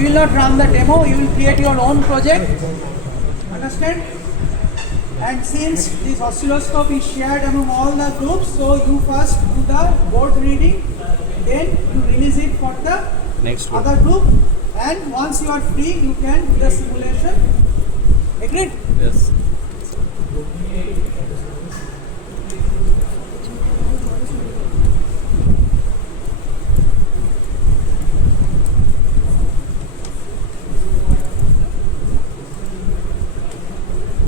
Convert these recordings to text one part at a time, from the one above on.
we will not run the demo, you will create your own project. Understand? And since this oscilloscope is shared among all the groups, so you first do the board reading, then you release it for the Next one. other group, and once you are free, you can do the simulation. Agreed? Yes.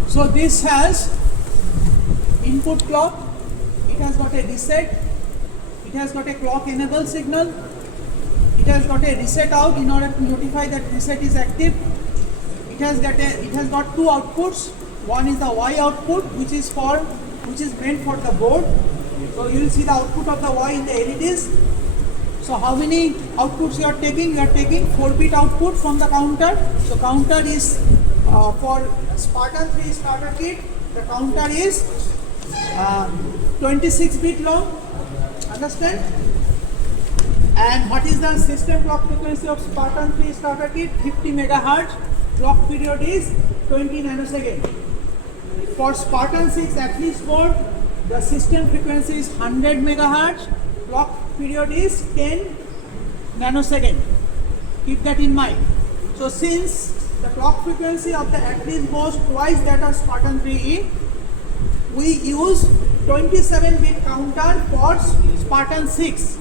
So this has input clock, it has got a reset, it has got a clock enable signal, it has got a reset out in order to notify that reset is active. It has got two outputs. One is the Y output, which is meant for the board. So you will see the output of the Y in the LEDs. So how many outputs you are taking? You are taking 4-bit output from the counter. So counter is for Spartan 3 starter kit. The counter is 26-bit long. Understand? And what is the system clock frequency of Spartan 3 starter kit? 50 megahertz. Clock period is 20 nanoseconds. For Spartan 6 Atlas board, the system frequency is 100 megahertz. Clock period is 10 nanoseconds. Keep that in mind. So since the clock frequency of the Atlas was twice that of Spartan 3E, we use 27-bit counter for Spartan 6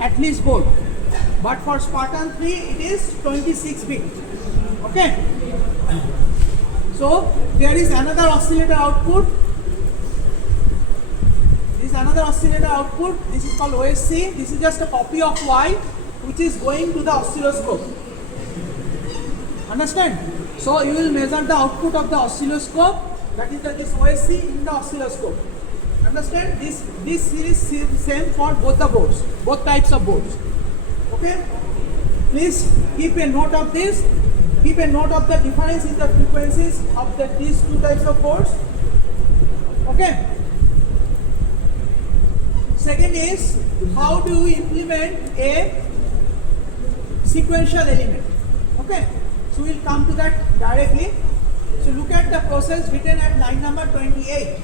Atlas board. But for Spartan 3 it is 26-bit. Okay. So there is another oscillator output. This is another oscillator output. This is called OSC. This is just a copy of Y which is going to the oscilloscope. Understand? So you will measure the output of the oscilloscope, that is this OSC in the oscilloscope. Understand? This is same for both the boards, both types of boards. Okay? Please keep a note of this. Keep a note of the difference in the frequencies of these two types of boards. Okay? Second is, how do we implement a sequential element? Okay? So we will come to that directly. So look at the process written at line number 28.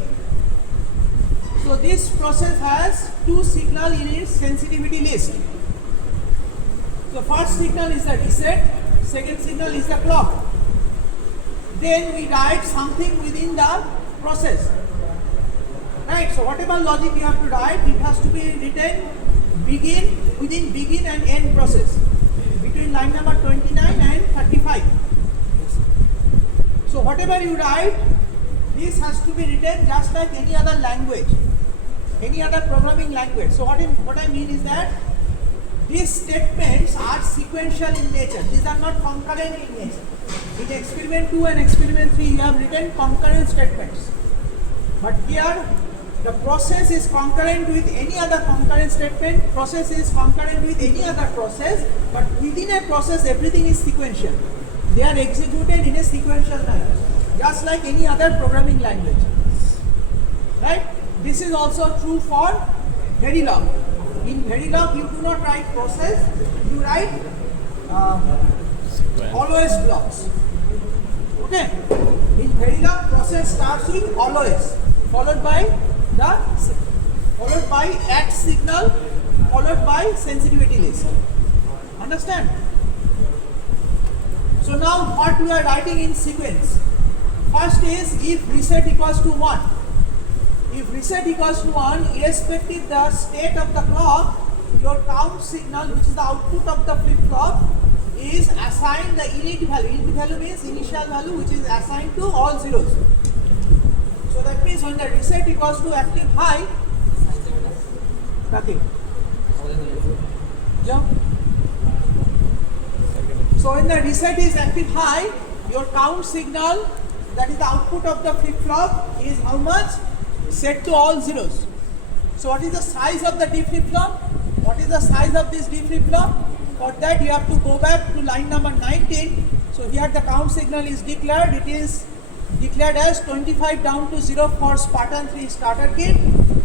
So this process has two signals in its sensitivity list. So first signal is the reset, second signal is the clock. Then we write something within the process. Right, so whatever logic you have to write, it has to be written within begin and end process, between line number 29 and 35. So whatever you write, this has to be written just like any other language, any other programming language. So what I mean is that these statements are sequential in nature. These are not concurrent in nature. In experiment 2 and experiment 3, you have written concurrent statements. But here, the process is concurrent with any other concurrent statement, process is concurrent with any other process, but within a process, everything is sequential. They are executed in a sequential manner, just like any other programming language. Right? This is also true for Verilog. In Verilog, you do not write process, you write always blocks. Okay? In Verilog, process starts with always, followed by act signal, followed by sensitivity list. Understand? So now what we are writing in sequence? First is if reset equals to 1. If reset equals to 1, irrespective the state of the clock, your count signal, which is the output of the flip-flop, is assigned the init value. Init value means initial value, which is assigned to all zeros. So that means when the reset equals to active high, nothing. Jump. So when the reset is active high, your count signal, that is the output of the flip-flop, is how much? Set to all zeros. So what is the size of the D flip-flop? What is the size of this D flip-flop? For that you have to go back to line number 19. So here the count signal is declared. It is declared as 25 down to 0 for Spartan 3 starter kit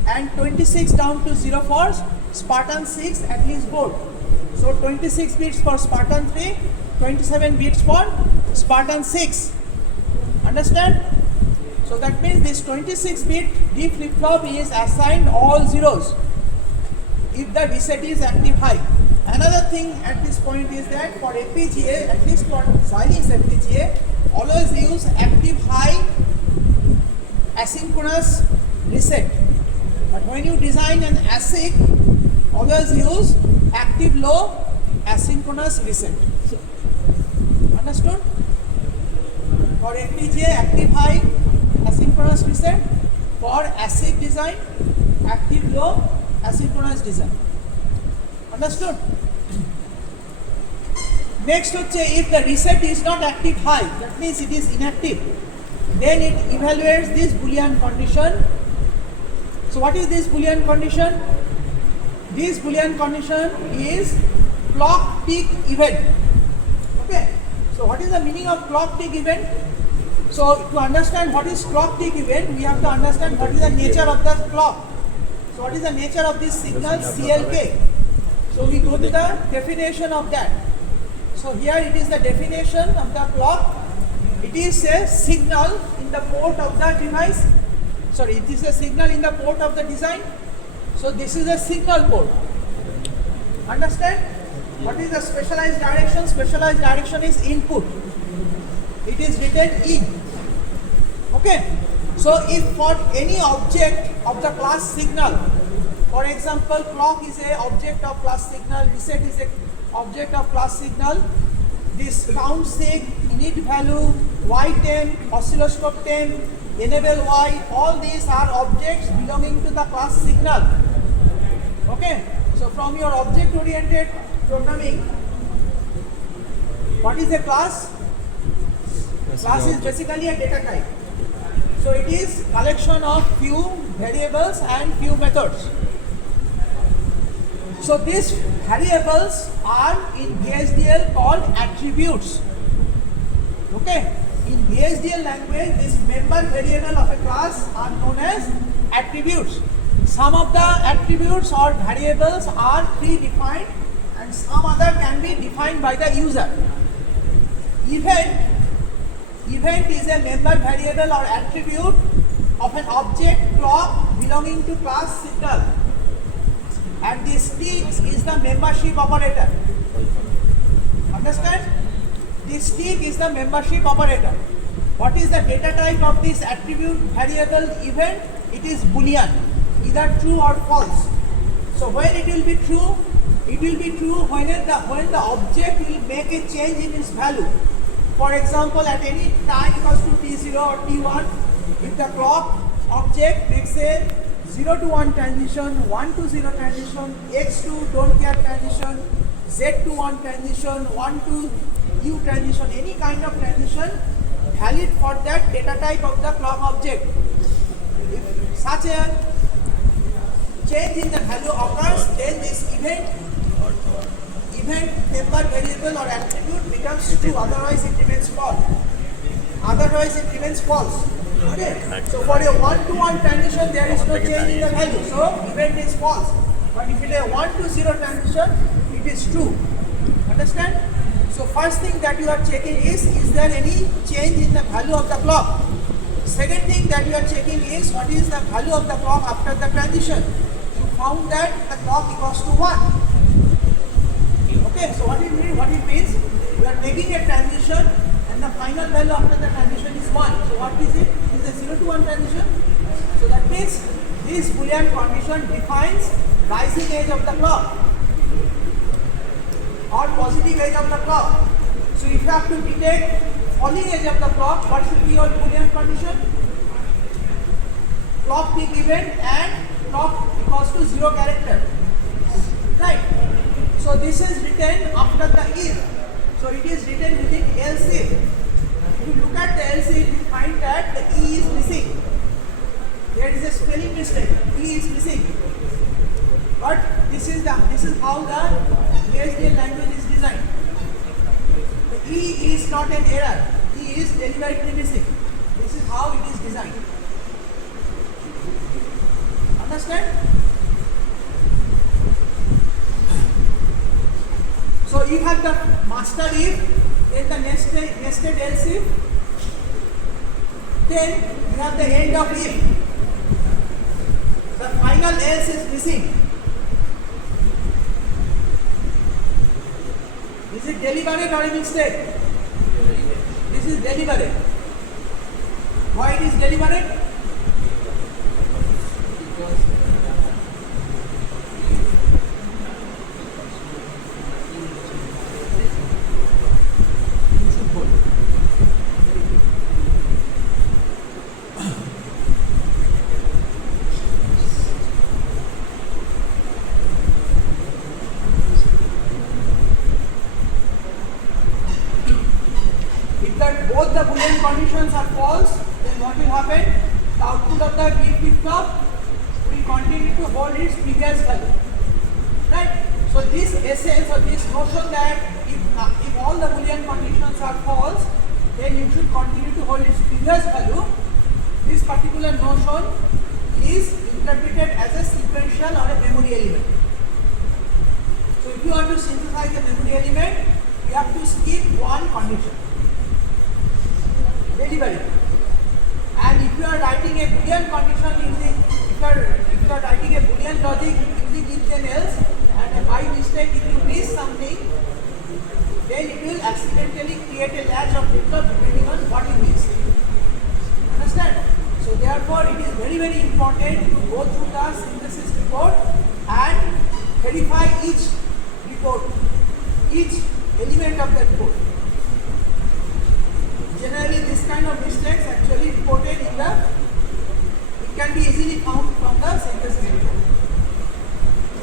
and 26 down to 0 for Spartan 6 Atlas board. So 26 bits for Spartan 3, 27 bits for Spartan 6. Understand? So that means this 26-bit D flip-flop is assigned all zeros if the reset is active high. Another thing at this point is that for FPGA, at least for Xilinx FPGA, always use active high asynchronous reset. But when you design an ASIC, always use active low asynchronous reset. Understood? For FPGA, active high asynchronous reset. For ASIC design, active low asynchronous design. Understood? Next, if the reset is not active high, that means it is inactive, then it evaluates this Boolean condition. So what is this Boolean condition? This Boolean condition is clock tick event. Okay. So what is the meaning of clock tick event? So to understand what is clock tick event, we have to understand what is the nature of the clock. So what is the nature of this signal CLK? So we go to the definition of that. So here it is the definition of the clock. It is a signal in the port of the device. Sorry, it is a signal in the port of the design. So this is a signal port. Understand? What is the specialized direction? Specialized direction is input. It is written in. Okay. So if for any object of the class signal, for example, clock is a object of class signal, reset is a object of class signal, this count sig, init value, ytemp, oscilloscope temp, enable y, all these are objects belonging to the class signal. Okay. So from your object oriented programming, what is a class? Class is basically a data type. So it is collection of few variables and few methods. So these variables are in VHDL called attributes. Okay. In VHDL language, this member variable of a class are known as attributes. Some of the attributes or variables are predefined and some other can be defined by the user. Event is a member variable or attribute of an object clock belonging to class signal. And this tick is the membership operator. Understand? This tick is the membership operator. What is the data type of this attribute variable event? It is Boolean, either true or false. So when it will be true, when the object will make a change in its value. For example, at any time equals to t0 or t1, if the clock object makes a 0 to 1 transition, 1 to 0 transition, x to don't care transition, z to 1 transition, 1 to u transition, any kind of transition valid for that data type of the clock object. If such a change in the value occurs, then this event member variable or attribute becomes true, otherwise it remains false. Okay. So for a 1 to 1 transition, there is no change in the value, so event is false. But if it is a 1 to 0 transition, it is true. Understand? So first thing that you are checking is there any change in the value of the clock? Second thing that you are checking is what is the value of the clock after the transition. You found that the clock equals to 1. Okay, so what it means? You are making a transition and the final value after the transition is 1. So what is it? It is a 0 to 1 transition. So that means this Boolean condition defines rising edge of the clock or positive edge of the clock. So if you have to detect falling edge of the clock, what should be your Boolean condition? Clock tick event and clock equals to 0 character. Right. So this is written after the if. So it is written within else if. If you look at the else if, you find that the E is missing. There is a spelling mistake. E is missing. But this is how the VHDL language is designed. The E is not an error. E is deliberately missing. This is how it is designed. Understand? So you have the master if, then the nested else if, then you have the end of if. The final else is missing. Is it deliberate or a mistake? This is deliberate. Why it is deliberate? Both the Boolean conditions are false, then what will happen? The output of the give flip-flop will continue to hold its previous value. Right? So this essence or this notion that if all the Boolean conditions are false, then you should continue to hold its previous value. This particular notion is interpreted as a sequential or a memory element. So if you want to synthesize a memory element, you have to skip one condition. Delivery. And if you are writing a Boolean condition using, if you are writing a Boolean logic using if then else, and by mistake if you miss something, then it will accidentally create a latch of flip-flop depending on what you miss. Understand? So therefore it is very, very important to go through the synthesis report and verify each report, each element of the report. Generally, this kind of mistakes actually reported in the, it can be easily found from the synthesis report.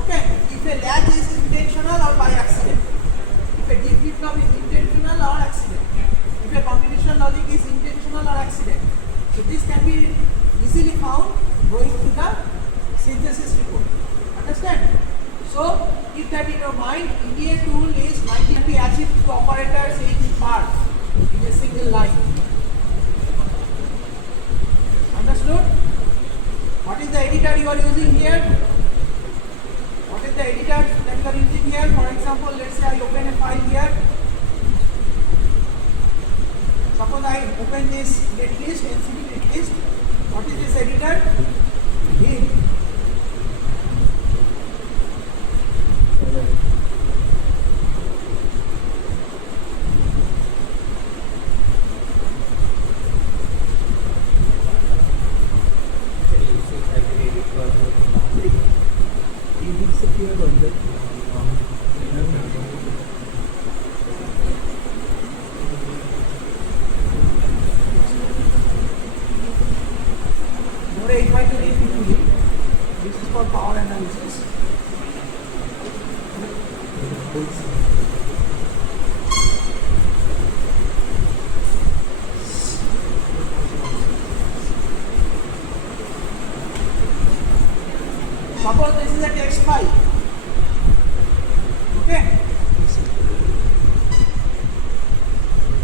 Okay, if a latch is intentional or by accident, if a deep flip-flop is intentional or accident, if a combination logic is intentional or accident, so this can be easily found going through the synthesis report. Understand? So keep that in your mind. EDA tool is 90 achieved to operators each part in a single line. Understood? What is the editor you are using here? What is the editor that you are using here? For example, let's say I open a file here. Suppose I open this netlist, NCB netlist. What is this editor? Vim. This is for power analysis. Suppose this is a text file. Okay.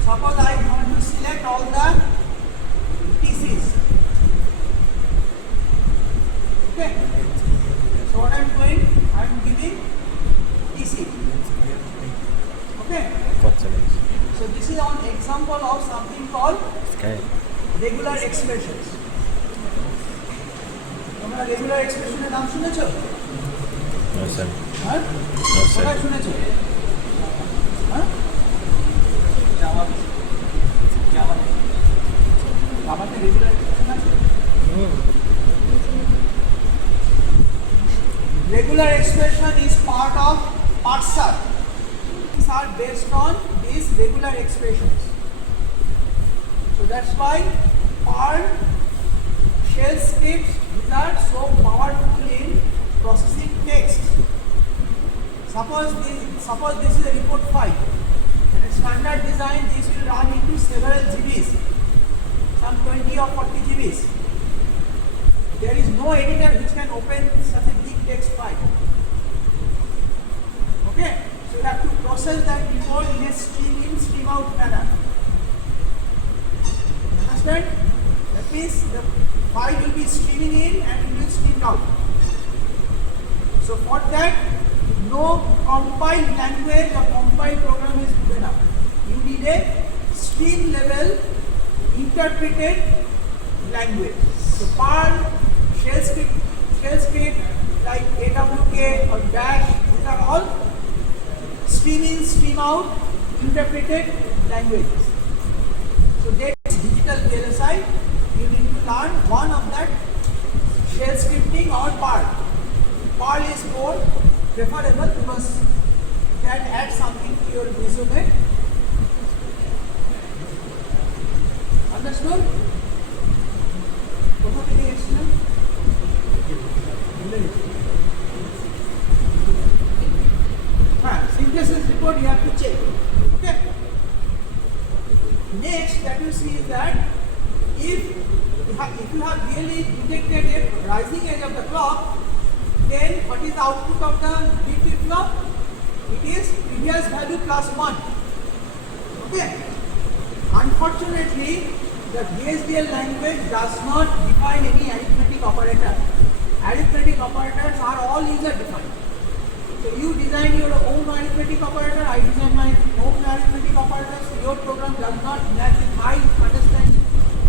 Suppose I want to select all the TCs. Okay. So what I am doing, I am giving TC. Okay. So this is an example of something called regular expressions. তোমরা regular এক্সপ্রেশনের নাম শুনেছো? No sir. হ্যাঁ? No sir. কোথায় শুনেছো? হ্যাঁ? জাভাতে regular expression আছে? Regular expression is part of parser. These are based on these regular expressions. So that's why PAR shell scripts are so powerful in processing text. Suppose this is a report file. And a standard design, this will run into several GBs, some 20 or 40 GBs. There is no editor which can open such a big text file. Okay, so you have to process that report in a stream in, stream out manner. Understand? That means the file will be streaming in and it will stream out. So for that, no compiled language or compiled program is good enough. You need a stream level interpreted language. So Perl, shell script like AWK or Bash, these are all stream in, stream out interpreted languages. So that's digital VLSI. You need to learn one of that, shell scripting or Perl. Perl is more preferable because you can add something to your resume. Understood? Synthesis report you have to check. Okay. Next that you see is that if you have really detected a rising edge of the clock, then what is the output of the bit flip-flop? It is previous value plus 1. Okay. Unfortunately, the VHDL language does not define any arithmetic operator. Arithmetic operators are all user defined. So you design your own arithmetic operator, I design my own arithmetic operator, so your program does not match with my understanding.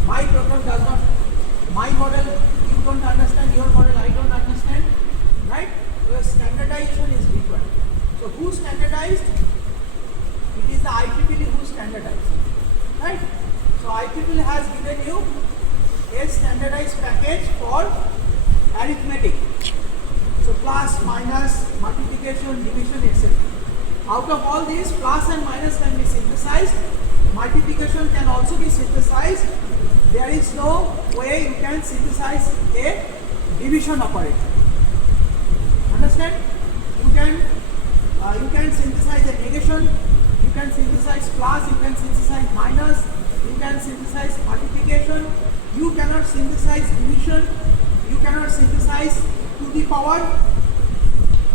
My program does not, my model you don't understand, your model I don't understand, right? So standardization is required. So who standardized? It is the IEEE who standardized, right? So IEEE has given you a standardized package for arithmetic. So plus, minus, multiplication, division, etc. Out of all these, plus and minus can be synthesized. Multiplication can also be synthesized. There is no way you can synthesize a division operator. Understand? You can synthesize a negation. You can synthesize plus. You can synthesize minus. You can synthesize multiplication. You cannot synthesize division. You cannot synthesize to the power.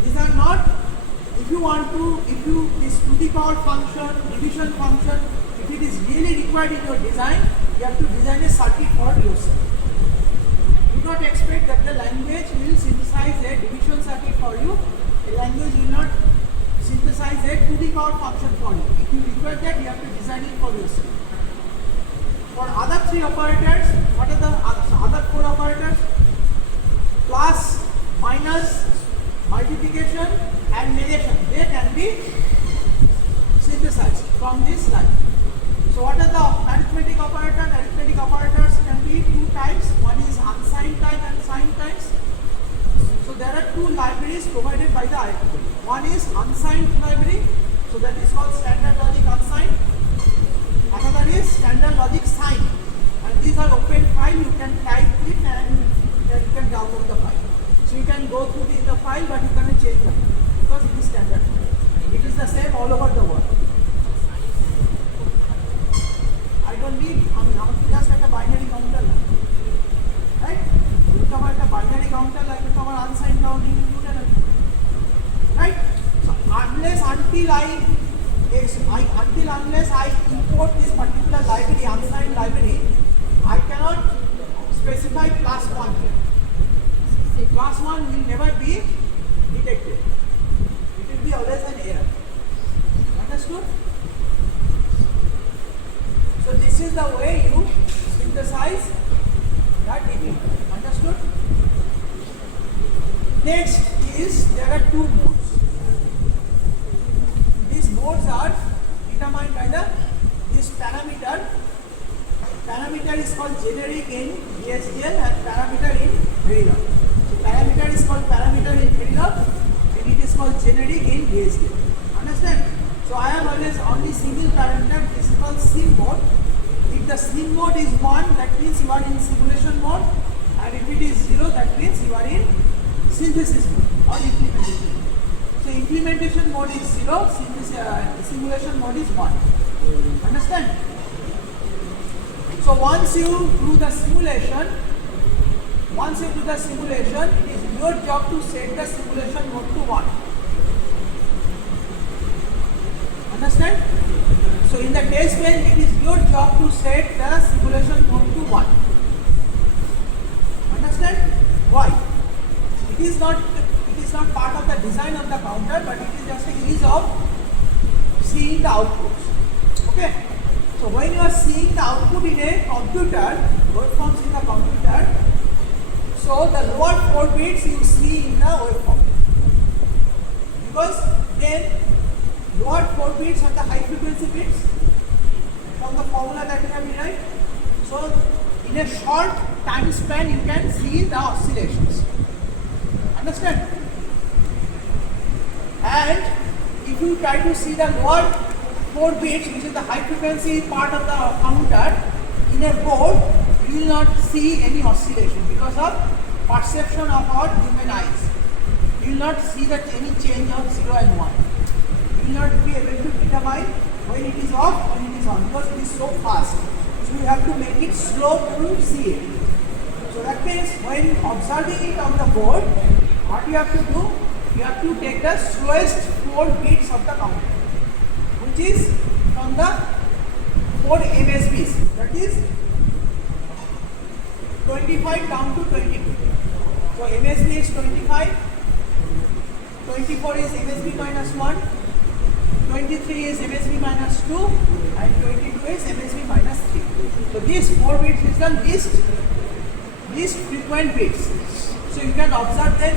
These are not, if this to the power function, division function, if it is really required in your design, you have to design a circuit for yourself. Do not expect that the language will synthesize a division circuit for you. A language will not synthesize a to the power function for you. If you require that, you have to design it for yourself. For other three operators, what are the other four operators? Plus, minus, multiplication and negation. They can be synthesized from this line. So what are the arithmetic operators? Arithmetic operators can be two types. One is unsigned type and signed types. So there are two libraries provided by the IEEE. One is unsigned library. So that is called standard logic unsigned. Another is standard logic signed. And these are open file. You can type it and you can download the file. So you can go through the file, but you cannot change them because it is standard. It is the same all over the world. I don't need, just like a binary counter, right? You come at a binary counter like you come an unsigned count, right? So unless I import this particular library, unsigned library, I cannot specify plus 1 here. Plus 1 will never be detected. It will be always an error. Understood? So this is the way you synthesize that data. Understood? Next is there are two modes. These modes are determined by this parameter. Parameter is called generic in VHDL and parameter in Verilog. So parameter is called parameter in Verilog and it is called generic in VHDL. Understand? So I have always only single parameter. This is called sim mode. If the sim mode is 1, that means you are in simulation mode, and if it is 0, that means you are in synthesis mode or implementation mode. So implementation mode is 0, simulation mode is 1. Understand? So once you do the simulation, it is your job to set the simulation mode to 1. Understand? So in the test bench, it is your job to set the simulation mode to 1. Understand? Why? It is It's not part of the design of the counter, but it is just a ease of seeing the outputs. Okay. So when you are seeing the output in a computer, waveforms in the computer, so the lower 4 bits you see in the waveform. Because then lower 4 bits are the high frequency bits from the formula that we have derived. So in a short time span you can see the oscillations. Understand? And if you try to see the lower 4 bits, which is the high frequency part of the counter, in a board, you will not see any oscillation because of perception of our human eyes. You will not see that any change of 0 and 1. You will not be able to determine when it is off, when it is on, because it is so fast. So you have to make it slow to see it. So that means when observing it on the board, what you have to do? You have to take the slowest 4 bits of the counter, which is from the 4 MSBs, that is 25 down to 22. So MSB is 25, 24 is MSB minus 1, 23 is MSB minus 2, and 22 is MSB minus 3. So these 4 bits is the least frequent bits. So you can observe them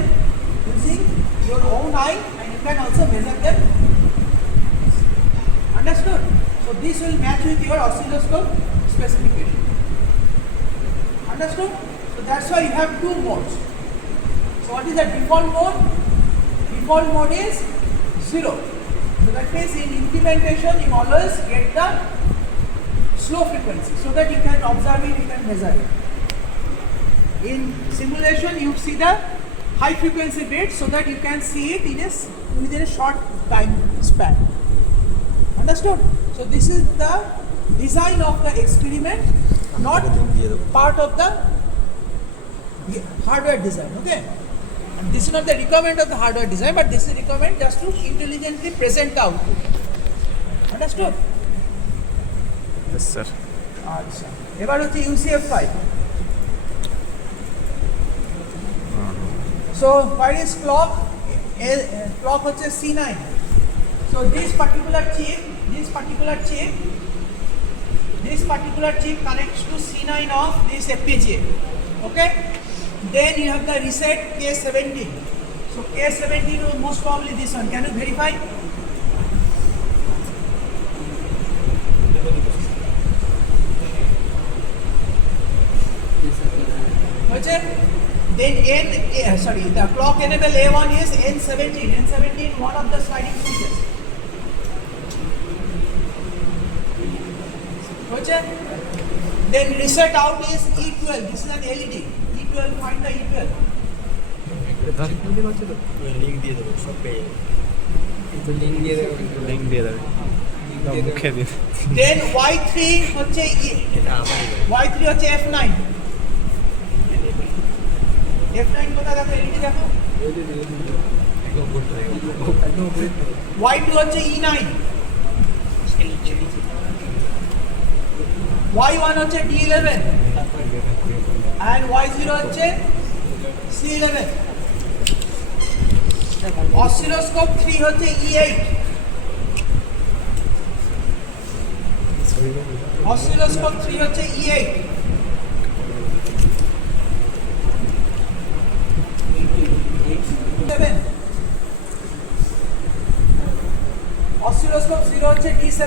using your own eye, and you can also measure them. Understood? So this will match with your oscilloscope specification. Understood? So that's why you have 2 modes. So what is the default mode? Default mode is 0. So that means in implementation you always get the slow frequency so that you can observe it, you can measure it. In simulation you see the high frequency bits so that you can see it within a short time span. Understood? So this is the design of the experiment, not part of the hardware design. Okay? And this is not the requirement of the hardware design, but this is requirement just to intelligently present the output. Understood? Yes, sir. আচ্ছা, এবার হচ্ছে UCF5. So what is clock? Clock হচ্ছে C9. So this particular chip connects to C9 of this FPGA. Okay? Then you have the reset K17. So K17 will most probably this one. Can you verify? Then the clock enable A1 is N17. N17 one of the sliding switches. Then reset out is E12. This is an LED. E12, find the E12. Link দিয়ে দেবো সব পেয়ে link দিয়ে দেবে মুখে দিয়ে Then Y3 হচ্ছে এটা আমারই Y3 হচ্ছে F9. F9 কোথায় দেখো? LED দেখো। একদম করতে Y2 হচ্ছে E9. Y1 হচ্ছে D11 and Y0 হচ্ছে C11. Oscilloscope 3 হচ্ছে E8. Oscilloscope 3 হচ্ছে E8. Oscilloscope 0 হচ্ছে D7.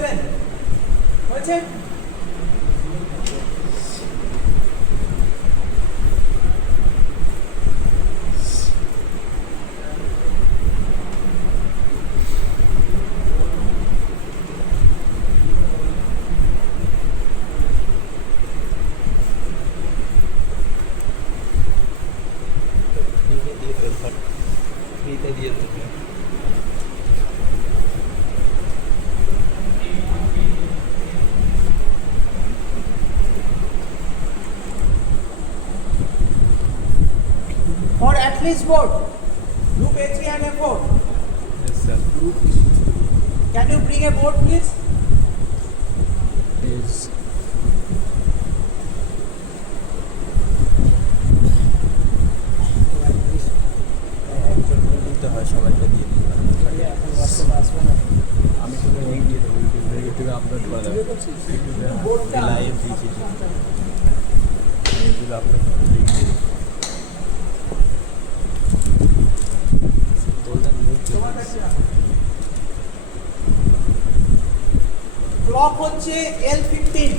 হয়েছে? দিয়ে দেবো For at least board, group A3 and A4. Yes, sir. Can you bring a board, please? Is নিতে করে দেবে বোর্ডটা লাইভ দিয়েছি এগুলো আপলোড করে দিয়েছি তোমার কাছে রাখো। ক্লক হচ্ছে L15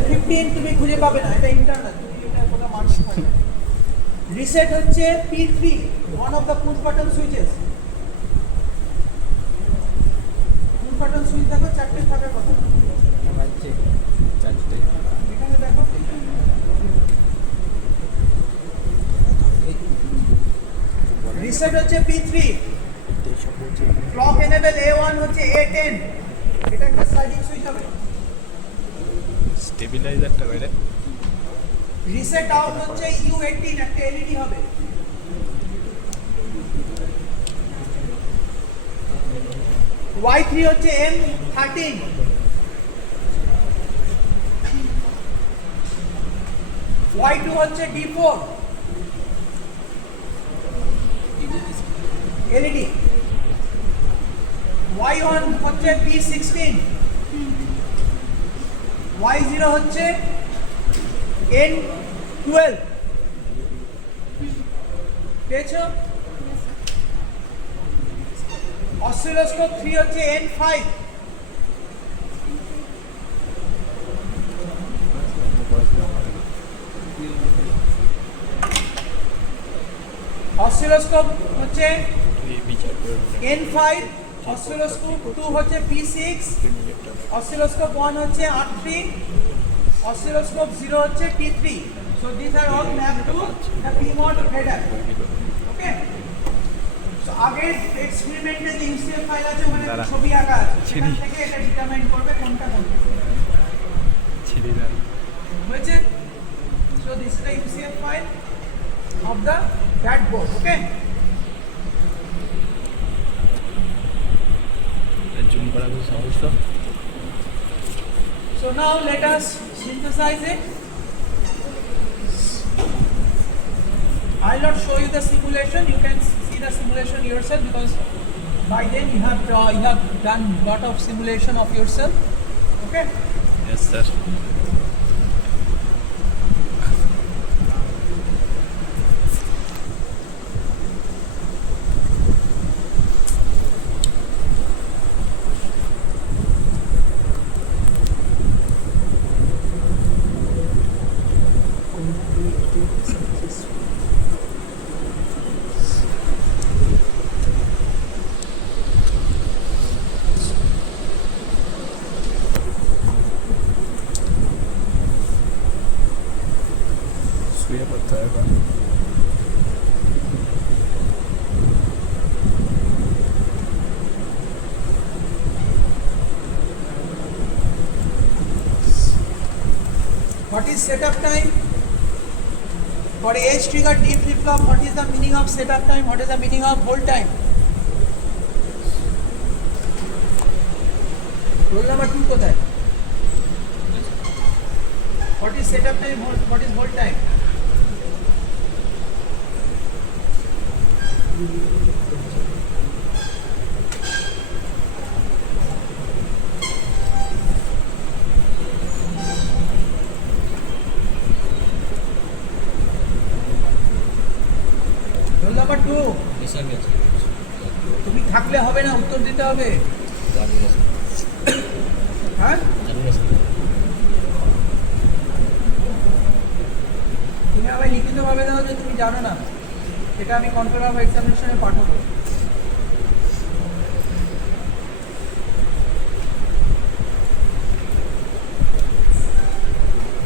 L15 তুমি খুঁজে পাবে না, এটা ইন্টারনাল, তুমি এটা কোনো মার্কস পাবে না। রিসেট হচ্ছে P3, one of the push button switches। Push button switch দেখো চারটে থাকার কথা, চারটে এখানে দেখো। রিসেট হচ্ছে P3, ক্লক এনেবল A1 হচ্ছে A10, এটা একটা স্লাইডিং সুইচ হবে। স্টেবিলাইজারটা বাইরে রিসেট আউট হচ্ছে U18, একটা এলইডি হবে। Y3 হচ্ছে M13, Y2 হচ্ছে D4 এলইডি, Y1 হচ্ছে P16, Y0 হচ্ছে N12। পেয়েছো? অসিলোস্কোপ 3 হচ্ছে N5, অসিলোস্কোপ হচ্ছে N5, অসিলোস্কোপ 2 হচ্ছে P6, অসিলোস্কোপ 1 হচ্ছে R3, অসিলোস্কোপ 0 হচ্ছে T3। So these are all mapped to the PMOD header. Okay? So আগের এক্সপেরিমেন্টে যে UCF ফাইল আছে ওখানে একটা ছবি আঁকা আছে, সেখান থেকে এটা ডিটারমাইন করবে কোনটা কোনটা। ছিঁড়ে যাবে হয়েছে? So this is the UCF file of the that board. Okay? Zoom করা খুব সহজ তো So now let us synthesize it. I'll not show you the simulation. You can see the simulation yourself because by then you have done lot of simulation of yourself. Okay? Yes sir শুয়ে পড়তে হবে এখন What is setup time? For edge trigger D flip flop, what is the meaning of setup time? What is the meaning of hold time? Rule number 2 কোথায়? What is setup time? What is hold time? Rule number 2, তুমি থাকলে হবে না, উত্তর দিতে হবে। হ্যাঁ? তুমি আমায় লিখিতভাবে দাও যে তুমি জানো না, এটা আমি কন্ট্রোল অফ এক্সামিনেশনে পাঠাবো।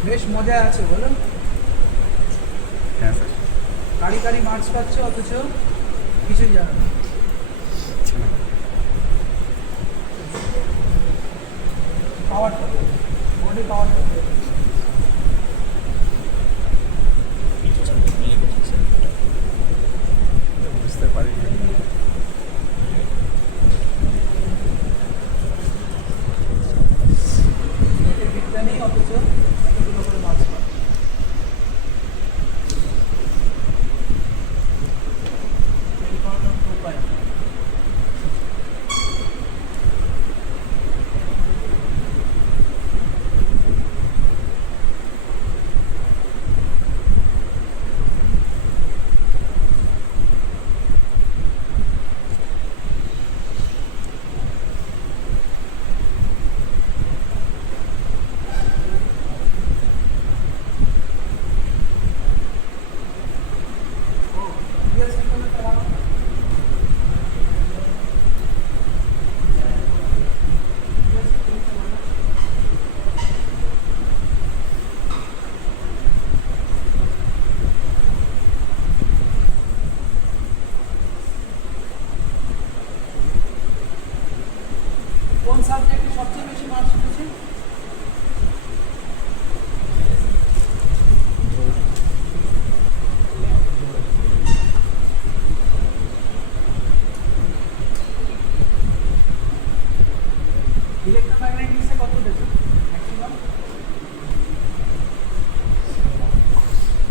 বেশ মজা আছে বলো, হ্যাঁ স্যার কারি কারি মার্কস পাচ্ছ অথচ কিছুই জানো না। পাওয়ারটা বডি পাওয়ারটা বুঝতে পারি এতে বিদ্যা নেই অথচ এতগুলো করে মার্কস পাচ্ছ। সাবজেক্টে সবচেয়ে বেশি মার্কস পেয়েছে? ইলেকট্রোম্যাগনেটিক্সে কত পেয়েছে ম্যাক্সিমাম?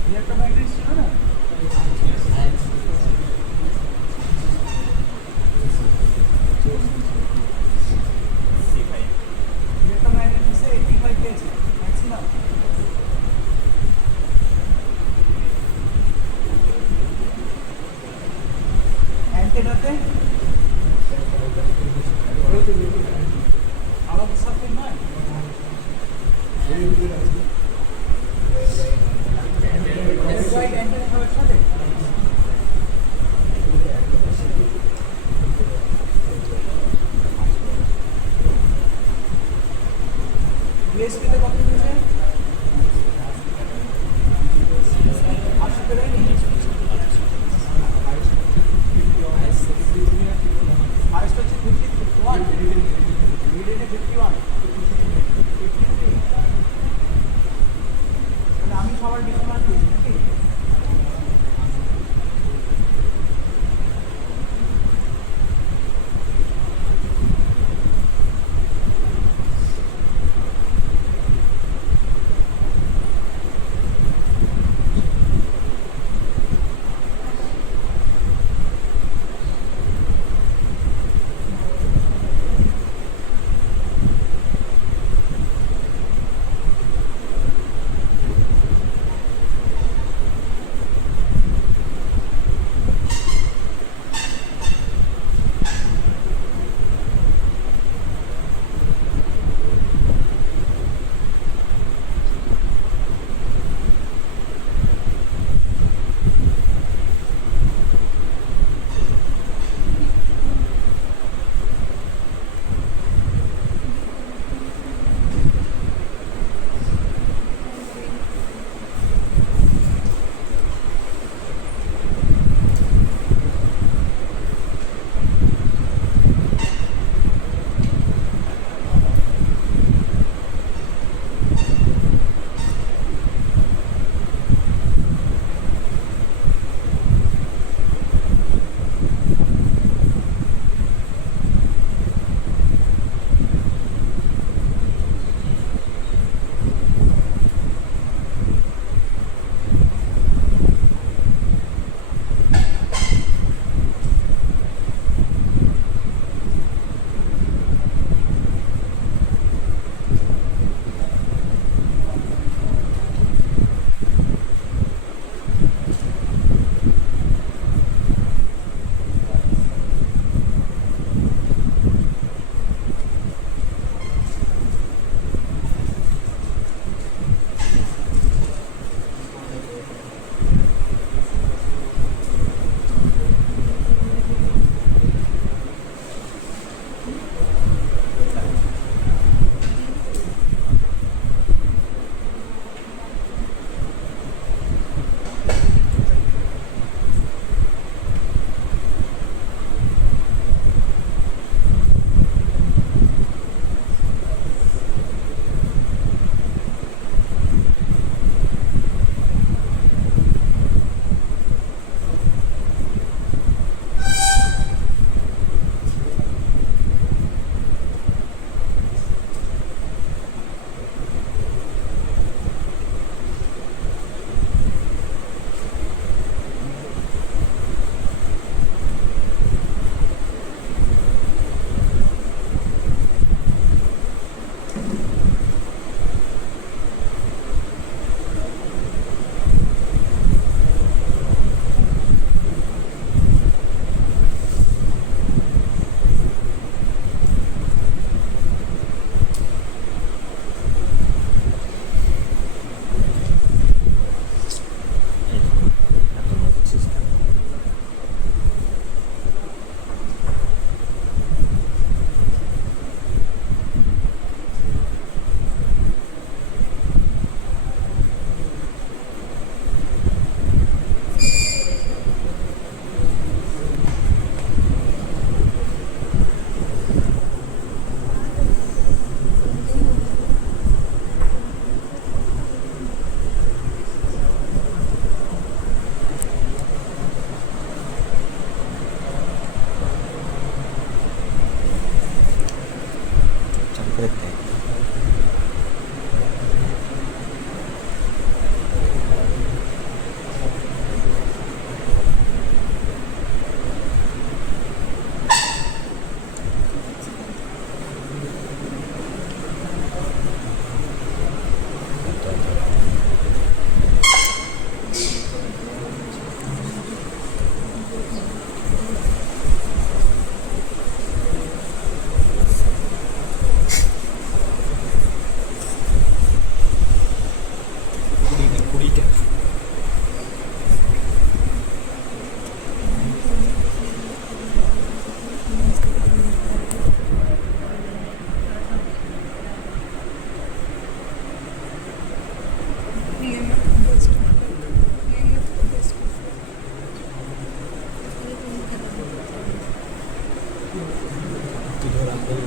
ইলেকট্রোম্যাগনেটিক্স ছিল না? ইলেকট্রোম্যাগনেটিক্সে 85 পেয়েছে ম্যাক্সিমাম। অ্যান্টেনাতে আলাদা সাবজেক্ট নয়? ওয়াইড অ্যান্টেনা সবার সাথে ডিএসপিতে কত পেয়েছে? 80 পেলেই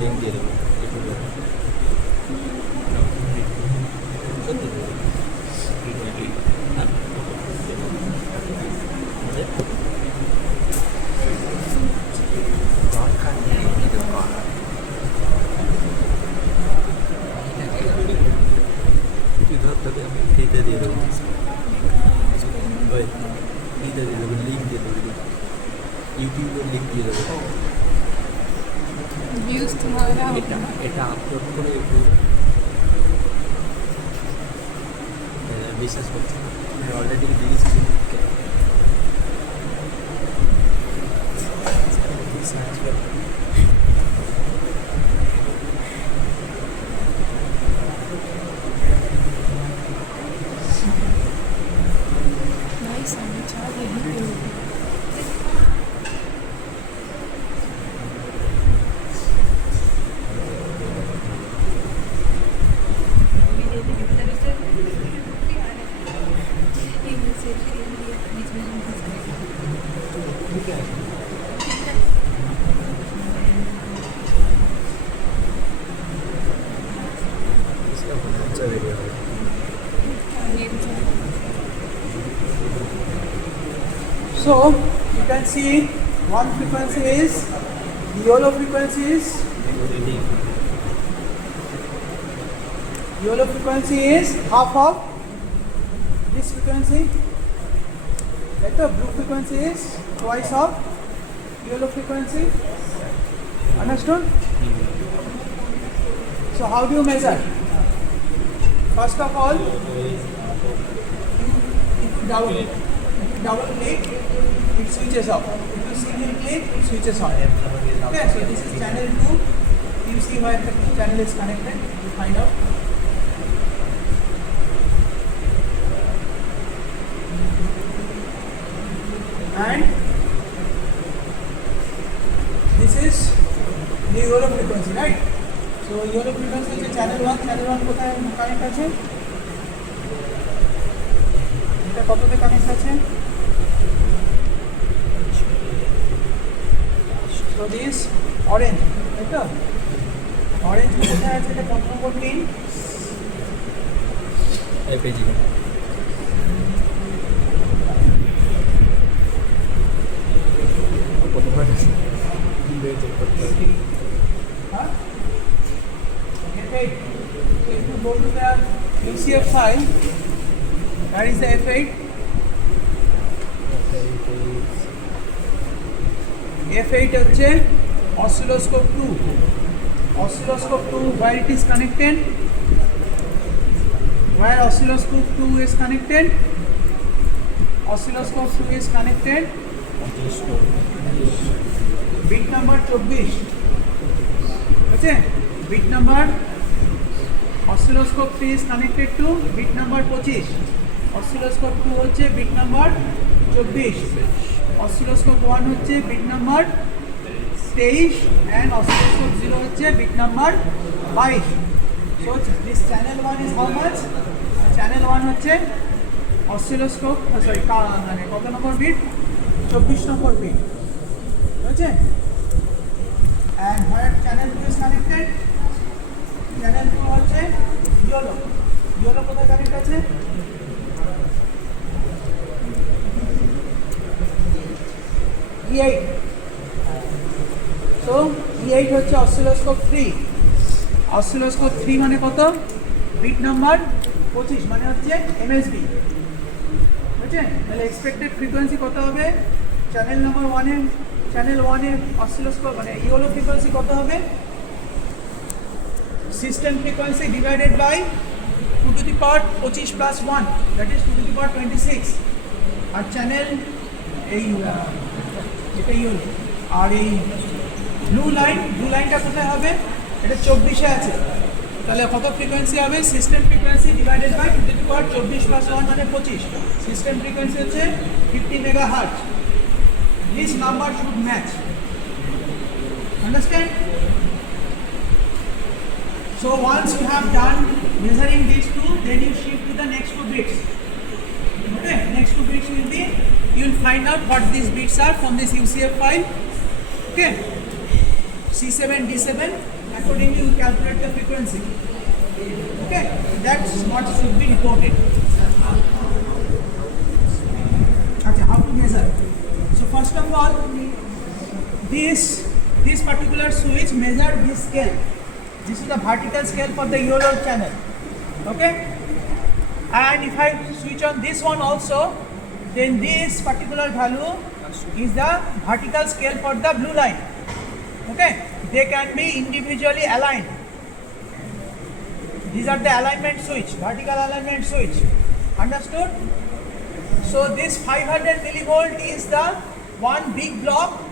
লিঙ্ক দিয়ে দেবো সত্যি তুই ধর তোকে আমি ফ্রিতে দিয়ে দেবো ওই ফ্রিতে দিয়ে দেবো লিঙ্ক দিয়ে দেবো ইউটিউবের লিঙ্ক দিয়ে দেবো व्यूज तुम्हारा এটা এটা আপলোড করে একটু বিশ্বাস করছি আমি অলরেডি দিয়েছি সার্চ করে नाइस है चार यही ठीक है इसका बहुत अच्छा वीडियो है So you can see one frequency is YOLO frequency is half of this frequency. Right? The blue frequency is twice of YOLO frequency. Understood? So how do you measure? First of all, if you double click, it switches off. If you single click, it switches on. Okay, so this is channel 2. You see where the channel is connected. You find out. And this is the YOLO frequency, right? So YOLO frequency is channel 1. Channel 1 কোথায় connect আছে? এটা কততে connect আছে? So this orange, right? Orange কোথায় আছে? এটা কত নম্বর pin? এই পেজি Huh? F8. So if you go to the UCF file, where is the F8? F8 হচ্ছে oscilloscope 2. Oscilloscope 2, where it is connected? Where oscilloscope 2 is connected? Oscilloscope 2 is connected. Bit number 24. Okay? Bit number oscilloscope 3 is connected to bit number 25. Oscilloscope 2 হচ্ছে bit number 24. Oscilloscope 1 হচ্ছে bit number 23 and oscilloscope 0 হচ্ছে bit number 22. So this channel 1 is how much? Channel 1 হচ্ছে oscilloscope মানে কত নম্বর bit? 24 number bit. Okay? And where channel 2 is connected? Channel 2 হচ্ছে YOLO. YOLO কোথায় connect আছে? E8. So E8 হচ্ছে oscilloscope 3. Oscilloscope 3 মানে কত? Bit number 25 মানে হচ্ছে MSB. বুঝছে? তাহলে expected frequency কত হবে? Channel number 1 এর channel 1 এর oscilloscope মানে YOLO frequency কত হবে? System frequency divided by 2 to the power 25 plus 1, that is 2 to the power 26. R channel এই এটা YOLO আর এই ব্লু লাইনটা কোথায় হবে? এটা 24 এ আছে। তাহলে কত ফ্রিকোয়েন্সি হবে? System frequency divided by 2 to the power 24 plus 1 মানে 25। সিস্টেম ফ্রিকোয়েন্সি হচ্ছে 50 megahertz. This number should match. Understand? So once you have done measuring these two, then you shift to the next two bits. Okay, next two bits will be, you will find out what these bits are from this UCF file. Okay. C7, D7. Accordingly, you calculate the frequency. Okay, that's what should be reported. Okay, how to measure? So first of all, this particular switch measure this scale. This is the vertical scale for the YOLO channel. Okay, and if I switch on this one also, then this particular value is the vertical scale for the blue line. Okay, they can be individually aligned. These are the alignment switch, vertical alignment switch. Understood? So this 500 millivolt is the one big block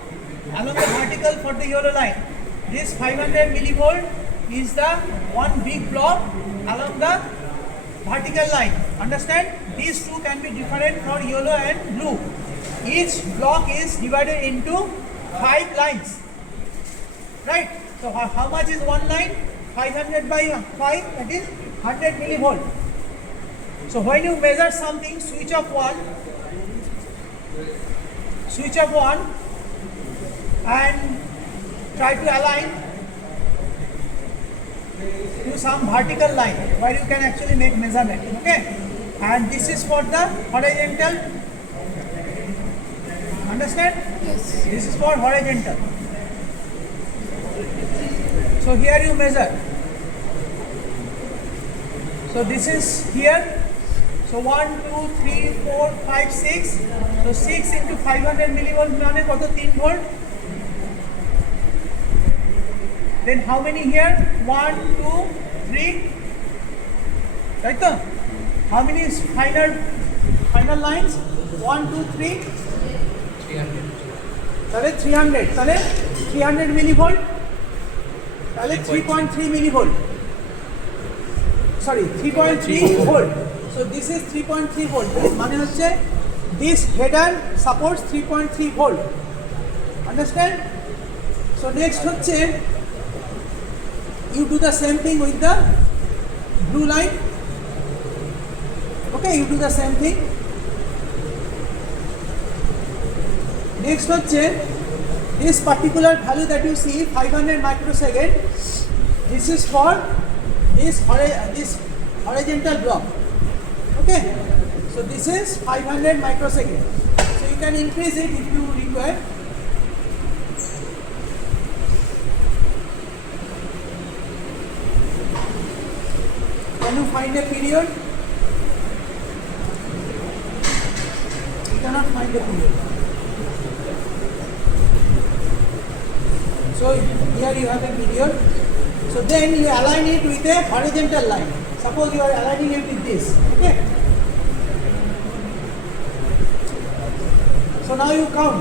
along the vertical for the YOLO line. This 500 millivolt is the one big block along the vertical line. Understand? These two can be different for YOLO and blue. Each block is divided into 5 lines. Right? So how much is one line? 500 by 5, that is 100 millivolt. So when you measure something, switch off one and try to align to some vertical line where you can actually make measurement. Okay, and this is for the horizontal. Understand? Yes. This is for horizontal. So here you measure. So this is here. So 1, 2, 3, 4, 5, 6. So 6 into 500 millivolt মানে কত 3 volt. Then how many here? 1, 2, 3. Right? How many is final lines? 1, 2, 3. 300. তাহলে 300. তাহলে 300 millivolt. তাহলে 3.3 millivolt. Sorry, 3.3 volt. So this is 3.3 volt. মানে হচ্ছে this header supports 3.3 volt. Understand? So next হচ্ছে you do the same thing with the blue line. Okay, you do the same thing. Next হচ্ছে this particular value that you see 500 microsecond. This is for this horizontal block. Okay, so this is 500 microsecond. So you can increase it if you require. Can you find a period? You cannot find a period. So here you have a period. So then you align it with a horizontal line. Suppose you are aligning it with this. Okay. So now you count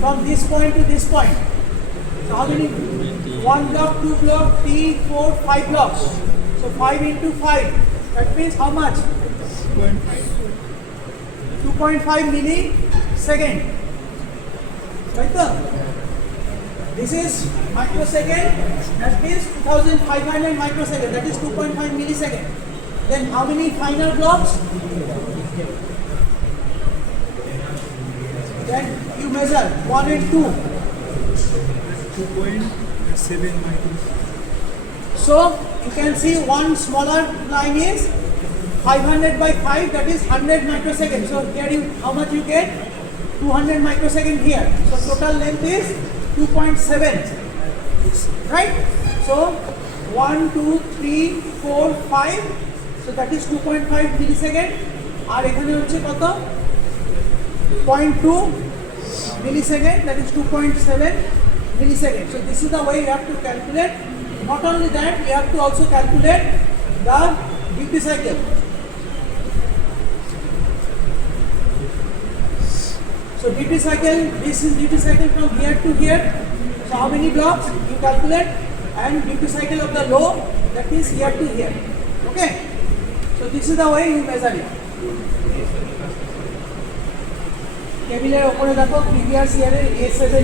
from this point to this point. So how many? 1 block, 2 block, 3, 4, 5 blocks. So 5 into 5. That means how much? 2.5 millisecond. Right there. This is microsecond. That means 2500 microsecond. That is 2.5 millisecond. Then how many final blocks? Then you measure 1 and 2. 2.7 microsecond. So you can see one smaller line is 500 by 5, that is 100 microsecond. So here you, how much you get? 200 microsecond here. So total length is 2.7. Right? So 1, 2, 3, 4, 5. So that is 2.5 millisecond. আর এখানে হচ্ছে কত? 0.2 millisecond, that is 2.7 millisecond. So this is the way you have to calculate. Not only that, you have to also calculate the duty cycle. So duty cycle, this is duty cycle from here to here. So how many blocks you calculate, and duty cycle of the low, that is here to here. Okay. So this is the way you measure it. টেবিলের উপরে দেখো previous ইয়ারের A7